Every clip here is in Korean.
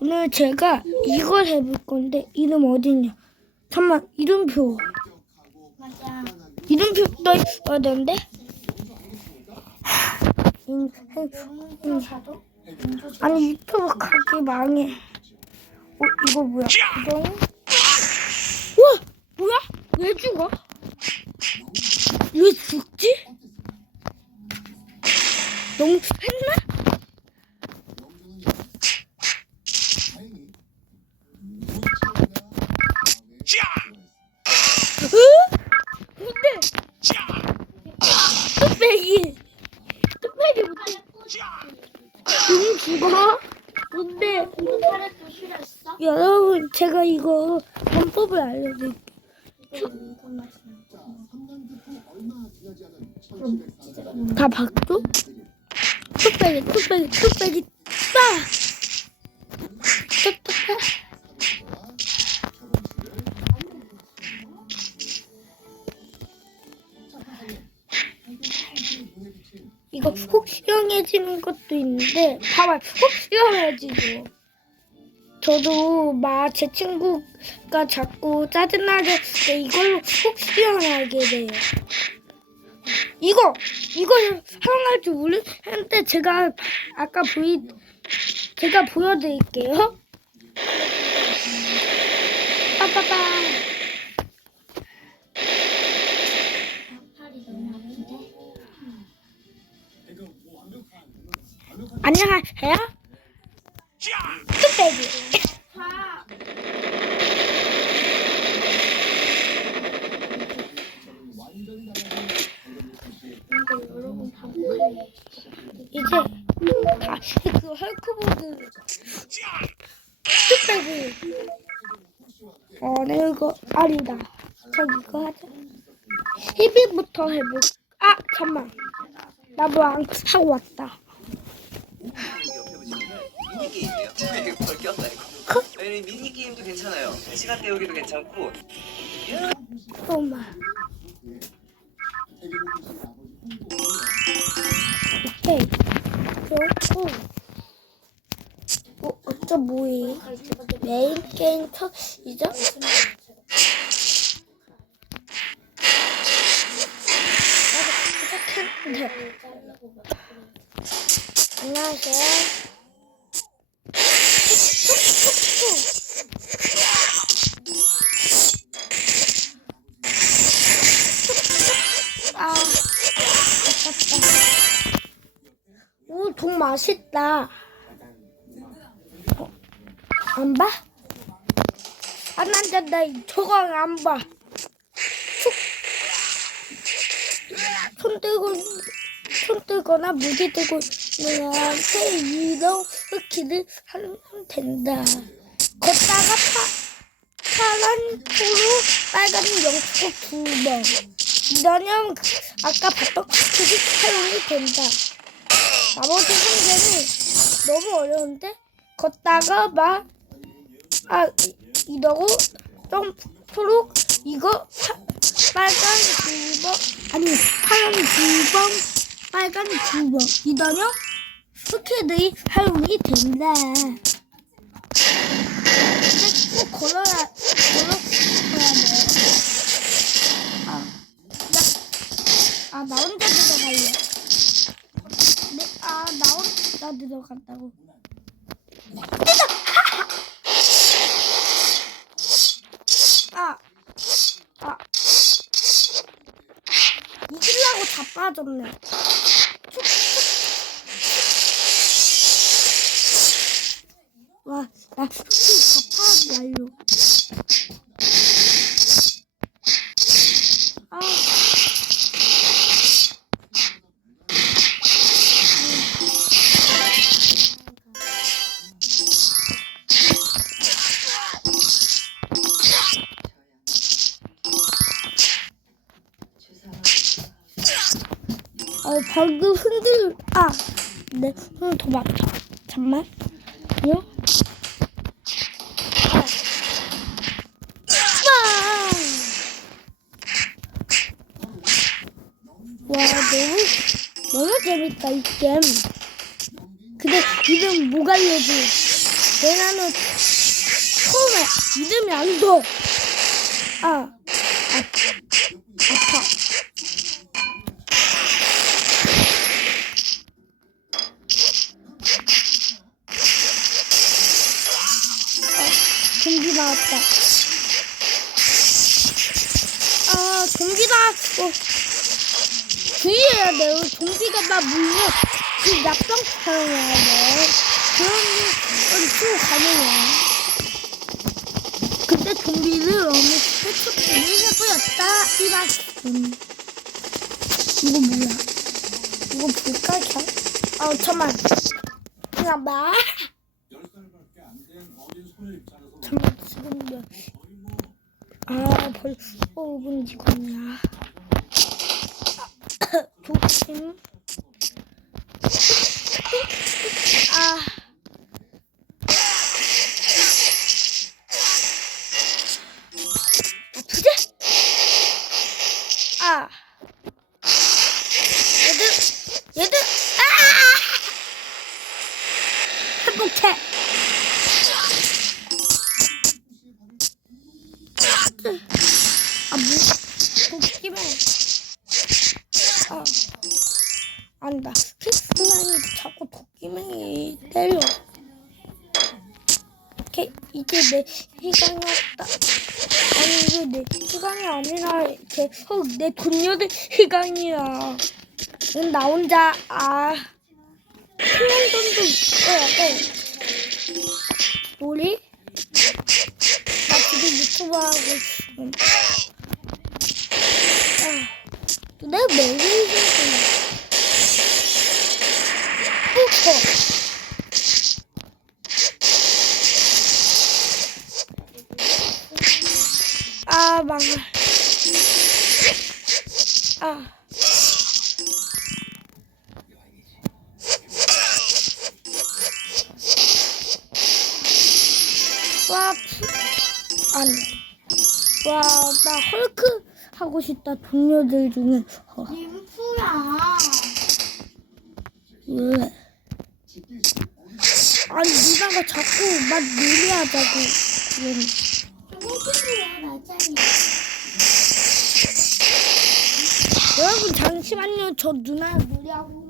오늘 제가 이걸 해볼 건데 이름 어딨냐? 잠만 이름표 맞아. 이름표 넣어야 되는데? 문조 자. 아니 유튜브 가기 망해. 어 이거 뭐야? 이거 우와 뭐야? 왜 죽어? 왜 죽지? 너무 했나? 여러분 제가 이거 방법을 알려드릴게요. 다 박죠? 뚝배기 뚝배기 뚝배기 빠! 뚝뚝 이거 훅 시원해지는 것도 있는데 봐봐 훅 시원해지죠 저도 막 제 친구가 자꾸 짜증나게 이걸로 훅 시원하게 돼요 이거 이거 사용할 줄 모르는데 제가 아까 보이 제가 보여드릴게요. 빠빠빠. 안녕하세요. 뚝배기. 파. 근데 여러분 반복하네. 이제 다시 그 헐크보드 뚝배기. 어, 네 이거 아니다. 저 이거 하자. 12부터 해볼. 아 잠만. 나도 안 하고 왔다. 미니게임이에요? 이거 벌 꼈다 이거 아니 미니게임도 괜찮아요 시간 때우기도 괜찮고 잠깐만. 오케이. 그렇고. 어, 어쩌 뭐해? 메인 게임 첫, 이죠? 시작했는데. 안녕하세요. 아, 아깝다. 오, 돈 맛있다. 어, 안 봐? 안 앉았다. 저거 안 봐. 툭. 손 들고, 손 들거나 무기 들고 너한테 이동 키를 하면 된다. 걷다가 파, 파란 포로 빨간 영국 두 번. 이러면 아까 봤던 그게 사용이 된다. 나머지 한 개는 너무 어려운데 걷다가 막 아 이러고 점프로 이거 파, 빨간 두 번 아니 파란 두 번 빨간 두 번 이러면 스케들이 사용이 된다. 근데 꼭 걸어야 걸어야 돼. 아. 아, 나 혼자 들어갈래. 네, 아, 나 혼자 들어간다고. 아, 아. 이기려고 다 빠졌네. 툭툭 다. 아. 어, 방금 흔들, 아, 네, 손을 더 막혀. 잠만. 요? 아. 빵! 와, 너무, 재밌다, 이 게임. 근데 이름 못 알려줘. 내 나는 처음에 이름이 안 돼. 아, 아, 아파. 아, 좀비 나왔다. 아, 좀비 나왔어. 주의해야 돼요. 좀비가 나 물려. 그 약병 사용해야 돼. 그러면 또 가능해. 근데 좀비를 너무 해초기를 해버렸다. 이란. 음. 이거 뭐야? 이거 볼까, 그냥? 아, 잠만. 그냥 봐. 잠만, 지금 몇. 아, 벌써 5분 지났냐. 내 시간이 왔다. 아니, 이게 내 시간이 아니라 계속 내 동료들. 응, 나 혼자, 아. 플랜전도 있어야 돼. 우리? 푸- 아니. 와, 나 헐크 하고 싶다. 동료들 중에. 어, 림프야. 왜? 아니, 누나가 자꾸 막. 그러는. 좀 해주세요, 나장이. 여러분, 잠시만요. 저 누나 놀이하고.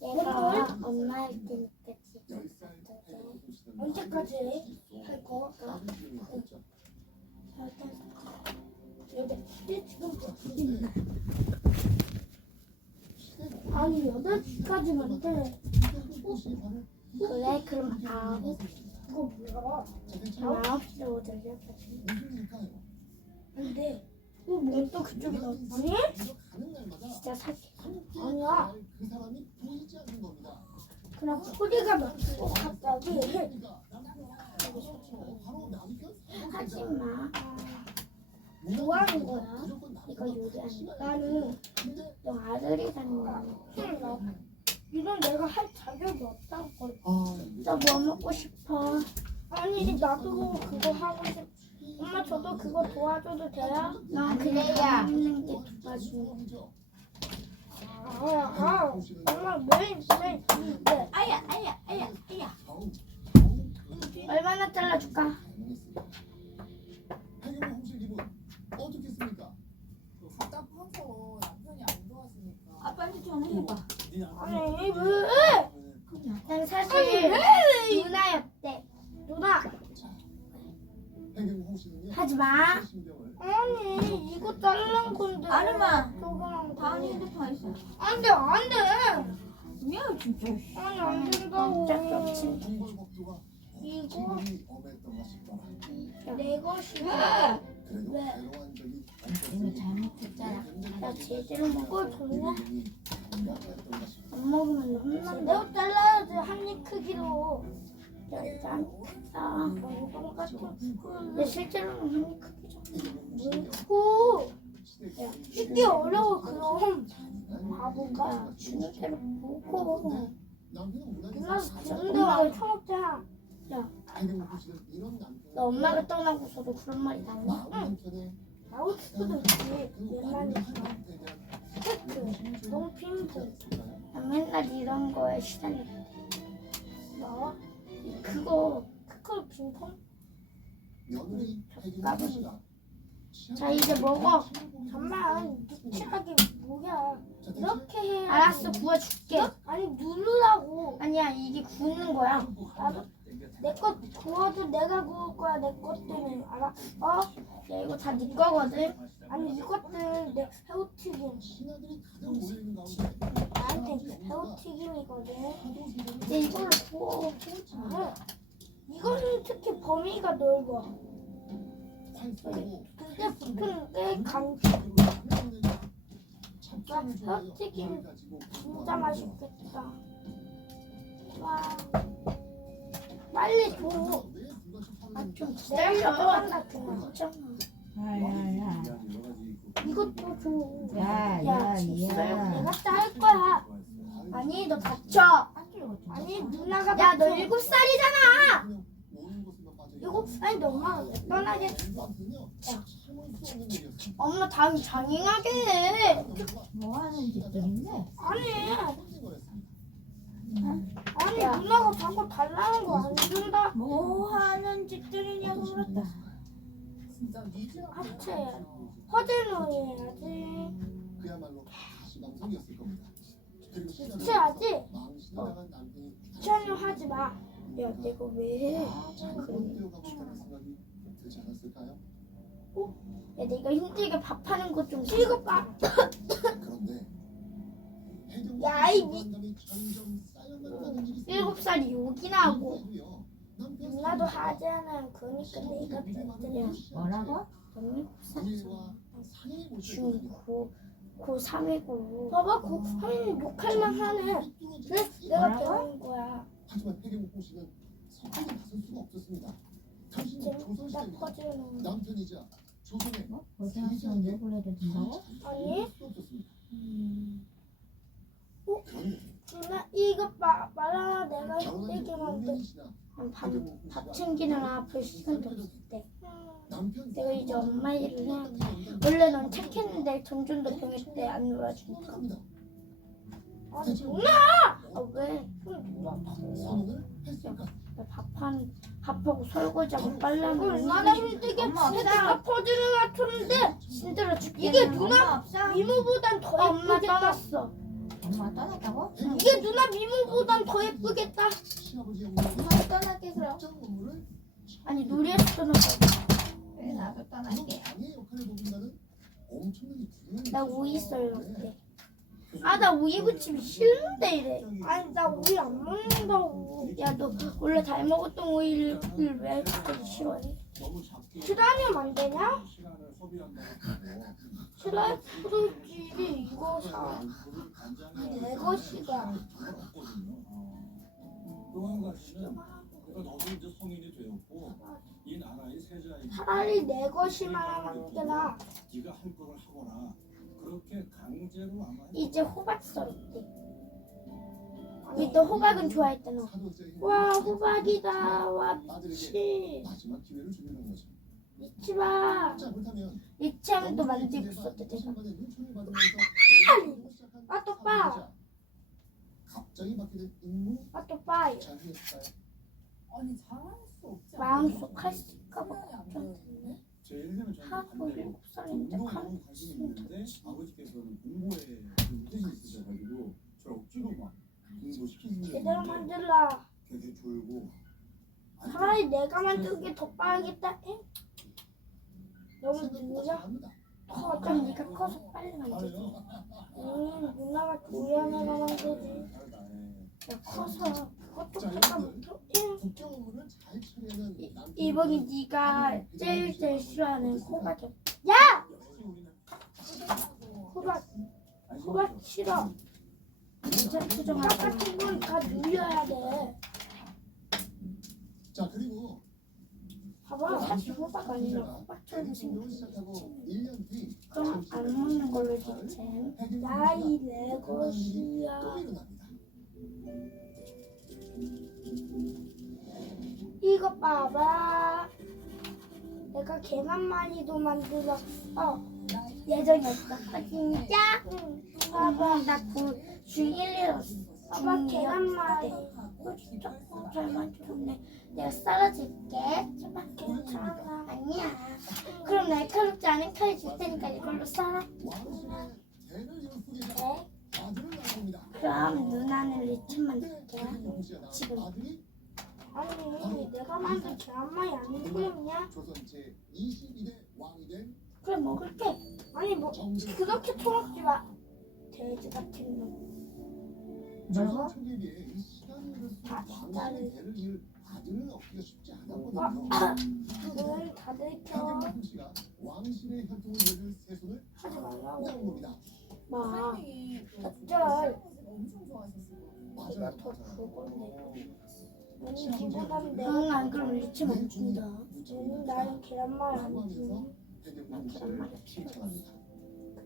얘가 엄마일 테니까 지금. 언제까지 할 거? 여덟 지금 아니 여덟 시까지만 돼. 그래, 그럼 아홉. 그거 뭐야? 아홉 시에 오자요. 근데 뭐또 그쪽이다. 아니? 진짜 사실. 아니야. 그 냥 소리가 났어 갑자기. 하지 마. 뭐 하는 거야? 이거 요리하는 거. 나는 너 아들이라는 거. 몰라. 이런 내가 할 자격이 없다고. 너뭐 먹고 싶어? 아니 나도 그거 하고 싶. 엄마 저도 그거 도와줘도 돼요? 넌 그래야 먹는 게 도와주는 아. 아야, 아야, 아야, 아야. 얼마나 잘라줄까? 아빠한테 전화해봐. 아니 왜? 난 사실 왜? 누나였대. 누나 하지 마. 아니 이거 자른 건데. 아름아, 조그만 핸드폰 있어. 안 돼 안돼. 뭐야 진짜. 아니 안 된다고. 이거 내 것이. 왜? 이거 잘못했잖아. 나 제대로 먹어. 이거 좋네. 안 먹으면 혼난다. 내가 잘라야지 한 입 크기로. 짠. 아, 똥 같은 근데 실제로는 한 입 크기죠. 고. 쉽게 어려워 그럼. 바보가. 야, 주는 대로 보고. 누나 좋은데 왜 처먹자. 너 엄마가 떠나고서도 그런 말이 나오냐? 나올 수도 있지. 옛날에 팩트. 나 맨날 이런 거에 시달려. 그거 크컬 빙봉? 며느리 해결 까불이. 자, 이제 먹어. 잠만. 누추하게 뭐야. 이렇게 해 알았어, 구워줄게. 아니 누르라고. 아니야, 이게 구우는 거야. 나도 내것 구워도 내가 구울 거야 내것 때문에 알아? 어? 야, 이거 다 네 거거든. 아니 이것들 내 새우튀김. 나한테 새우튀김이거든. 야, 이걸로 구워. 아, 이거는 특히 범위가 넓어 근데 게 강, 새우튀김 진짜 맛있겠다 와 빨리 줘 아, 좀 내가 기다려. 야야야. 이것도 줘 야, 야, 야, 진짜요? 야. 내가 짤 거야 아니, 너 다쳐. 아니 누나가 야, 너. 일곱 살이잖아. 이거 아니 왜 떠나게 엄마 다음 장행하게 해. 뭐 하는 짓들인데? 아니 아니 야. 누나가 자꾸 달라는 거 안 준다 뭐 하는 짓들이냐고 물었다. 하체 허재놀이 해야지 그야말로 가시방송이었을 겁니다. 그리고 신하들은 해야지 망신당한 남편이 귀찮이 하지 마 야, 내가 왜 해? 않았을까요? 야, 내가 힘들게 밥하는 거좀 이거 봐 그런데 야, 이 미- 일곱 살이 욕이나 하고. 누나도 하잖아 그러니까 내가 뱉으려 뭐라고? 중9 고3이고 봐봐 그 하면 욕할만 하네 그래 내가 뭐라고? 배운 거야 하지만 해경옥 씨는 성격이 나설 수가 없었습니다. 당신은 조선시대 퍼즐은 남편이자 조선의 뭐? 고등학생 욕을 해도 된다고? 아니 수 없었습니다. 어? 그런데 누나 이거 봐 말아 내가 결혼한 지 힘들게 만든 5년이 지나 밥, 밥 챙기느라 별 시간도 없을 때 남편 내가 이제 엄마 일을 해야 돼 원래 넌 착했는데 전전도 병일 때 안 놀아주니까 누나 아 왜? 선언을 했을까? 나 밥한 밥하고 설거지하고 빨래하고 힘들게 엄마 내가 퍼즐을 맞췄는데 힘들어 죽겠네 이게 누나? 미모보단 더 엄마 예쁘겠다 떠났어 엄마 떠났다고? 이게 누나 미모보단 더 예쁘겠다 엄마 떠날게 그럼. 아니 놀이에서 떠났어 그래 나도 떠날게. 나 오이 일이었어요. 썰었대 아 나 오이 부침이 싫은데 이래. 아니 나 우유 안 먹는다고. 야 너 원래 잘 먹었던 오이를 왜 그렇게 싫어해? 싫어하면 안 되냐? 싫어해 그러지 이거 사. 내 것이다. 차라리 내 것이만 하는 게 나아. 네가 할 거를 하거나 그렇게 강제로 아마 이제 호박 썰었대 너 호박은 좋아했잖아. 사도세의 와 호박이다. 와 아들에게 치. 마지막 기회를 주려는 거죠. 잊지 마. 자 그렇다면 리치함도 만들고 있었대 내가. 아, 또 봐. 갑자기 받게 된 임무 아또 빠이 잘 했을까요? 아니 잘할 수 없지 마음속 할수있까봐 걱정됐네 힘을 저는 하고 반대로 일곱 살인데 너무 관심이 있는데 아버지께서는 공부에 좀 뜻이 있으셔가지고 저 억지로 막 공부 시키는 제대로 만들라 되게 졸고 차라리 내가 만든 게 더 빠르겠다 응? 너무? 잘합니다. 커 그럼 네가 커서 빨리 만들지 잘해요. 응 누나가 조연해가 만들지. 야 커서 그것도 자, 잠깐. 국경 잘 처리하는 이번이 네가 제일 제일 싫어하는 호박이야! 야! 아니, 호박 싫어. 진짜 호박 표정하고 같은 건다 눌려야 돼. 자 그리고 봐봐. 사실 호박 아니라 호박처럼 생겼지 시작하고 1년 뒤 그럼 안 먹는 걸로 대체 나이 내 것이야 또 일어납니다. 이거 봐봐 내가 계란 많이도 만들었어 예전이었어 아, 진짜? 응 봐봐 나그 중1이었어 봐봐 계란 많이 이거 진짜 잘 만들었네. 내가 썰어줄게. 제발 괜찮아. 아니야. 그럼 날카롭지 않은 칼을 줄 테니까 이걸로 썰어. 그럼 누나는 줄게. 지금 지금. 아니 내가 만든 계란말이 아니거든요. 조선 제 22대 왕이 된 그래 먹을게. 아니 뭐 그렇게 토락지 마. 돼지 같은 놈. 뭐라고? 조선 초기에 이 시간을 잃을수록 아, 왕실의 대를 이을 아들을 얻기가 쉽지 않았거든요. 눈 다들 켜. 태경남 씨가 왕실의 혈통을 내줄 세손을 하지 말라고. 낳은 겁니다. 마. 그 어쩔. 엄청 좋아하셨을 거예요. 맞아요. 더 내가 응, 안 그럼 리치만 준다. 얘는 나는 계란말 안 주니. 태경남 씨를 칭찬합니다.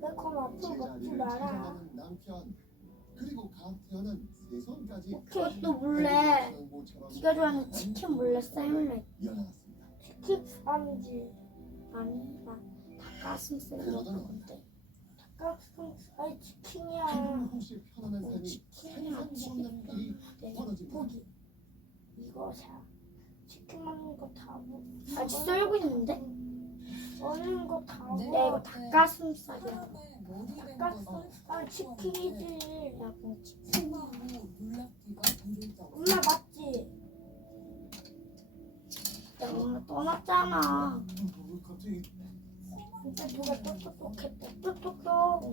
그럼 앞으로 먹지 마라. 찾아가는 남편 그리고 갓 태어난 세손까지 그것도 몰래. 네가 좋아하는 치킨 몰래 삶을래. 이어나갔습니다. 치킨 아니지. 아니, 나 닭가슴살 먹을 건데. 닭가슴 아니 치킨이야. 삶이 치킨이야, 치킨. 벌어집니다. 고기. 이거 사. 치킨 먹는 거 다 먹. 아직 썰고 있는데? 먹는 거다 야, 먹어. 이거 닭가슴살이야. 사람의 머리를 닭가슴 아 치킨이지. 야, 뭐 어렵다고. 엄마 맞지? 야, 엄마 떠났잖아. 어, 진짜 누가 똑똑똑했대. 똑똑똑.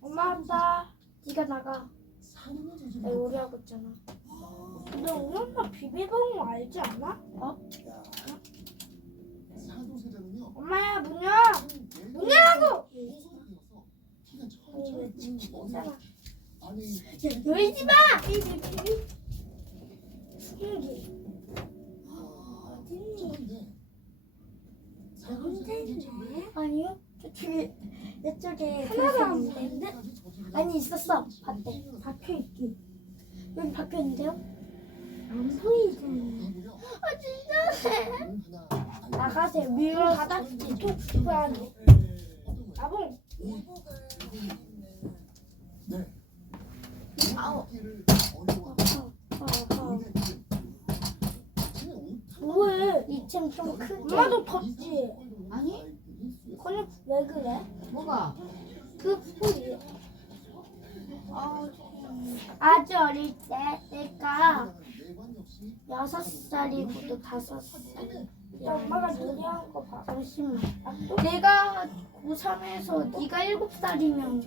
엄마 왔다. 네가 나가. 저지르고 요리하고 있잖아. 근데 우리 엄마 비비고는 알지 않아? 사도세자는요 엄마야 문 열. 문 열라고! 야, 열지 마! 비비 비비. 숨기. 어딨니? 저건데 사도세자는 아니요. 저쪽에, 이쪽에 하나도 안 글씨 있는데? 보이는데 아니, 있었어. 봤대. 박혀있기. 있는데요? 안 보이지. 아, 진짜네. 나가세요. 밀고 닫았지. 톡 안에. 나봉. 아우. 뭐해? 2층 좀 크게. 엄마도 덥지. 아니? 그냥 왜 그래? 뭐가? 그 소리. 아주 어릴 때 내가 내관 역시 여섯 살이고도 다섯 살. 야, 엄마가 요리하는 거 봐. 잠시만. 아, 또? 내가 고3에서 네가 일곱 살이면